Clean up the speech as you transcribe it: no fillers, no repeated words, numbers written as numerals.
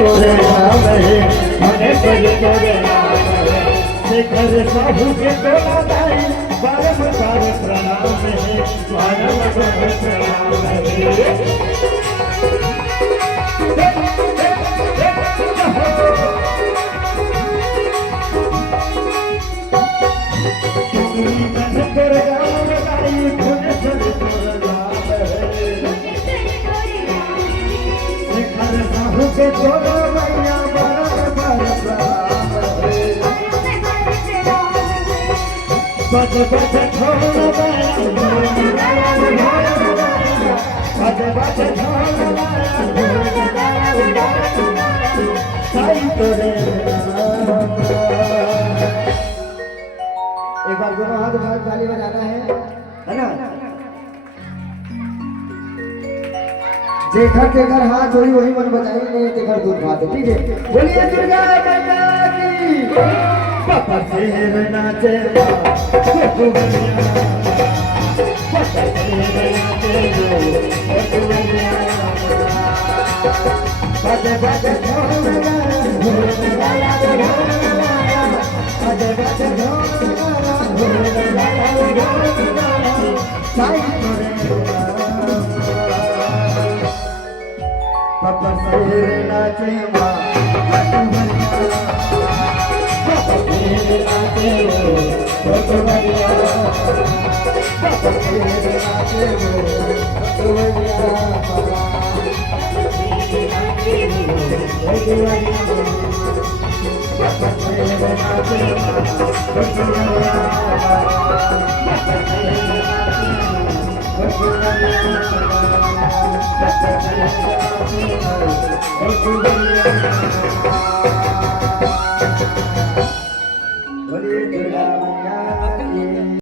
तोरे नाम है मने पर तोरे नाम है शेखर साहू के तोला दाई बारंबार प्रणाम है बारंबार प्रणाम के तोला मैया बारंबार प्रणाम बज बज ढोल बज बज ढोल साईं तोरे एक बार दोनों हाथ उठा ताली बजाना है ना। जेखर जेखर हाथ जोड़ी वही मन बचाई नहीं तेखर दूध भात ठीक है। बोलिए दुर्गा माता की पापा शेर नाचे गोकुलिया पापा शेर नाचे गोकुलिया बज बज ढोल बज बज ढोल साईं तोरे पापा शेर नाचे माँ पापा शेर नाचे गोकुलिया पापा शेर नाचे गोकुलिया पापा शेर नाचे गोकुलिया बोलिए दुर्गा मैया की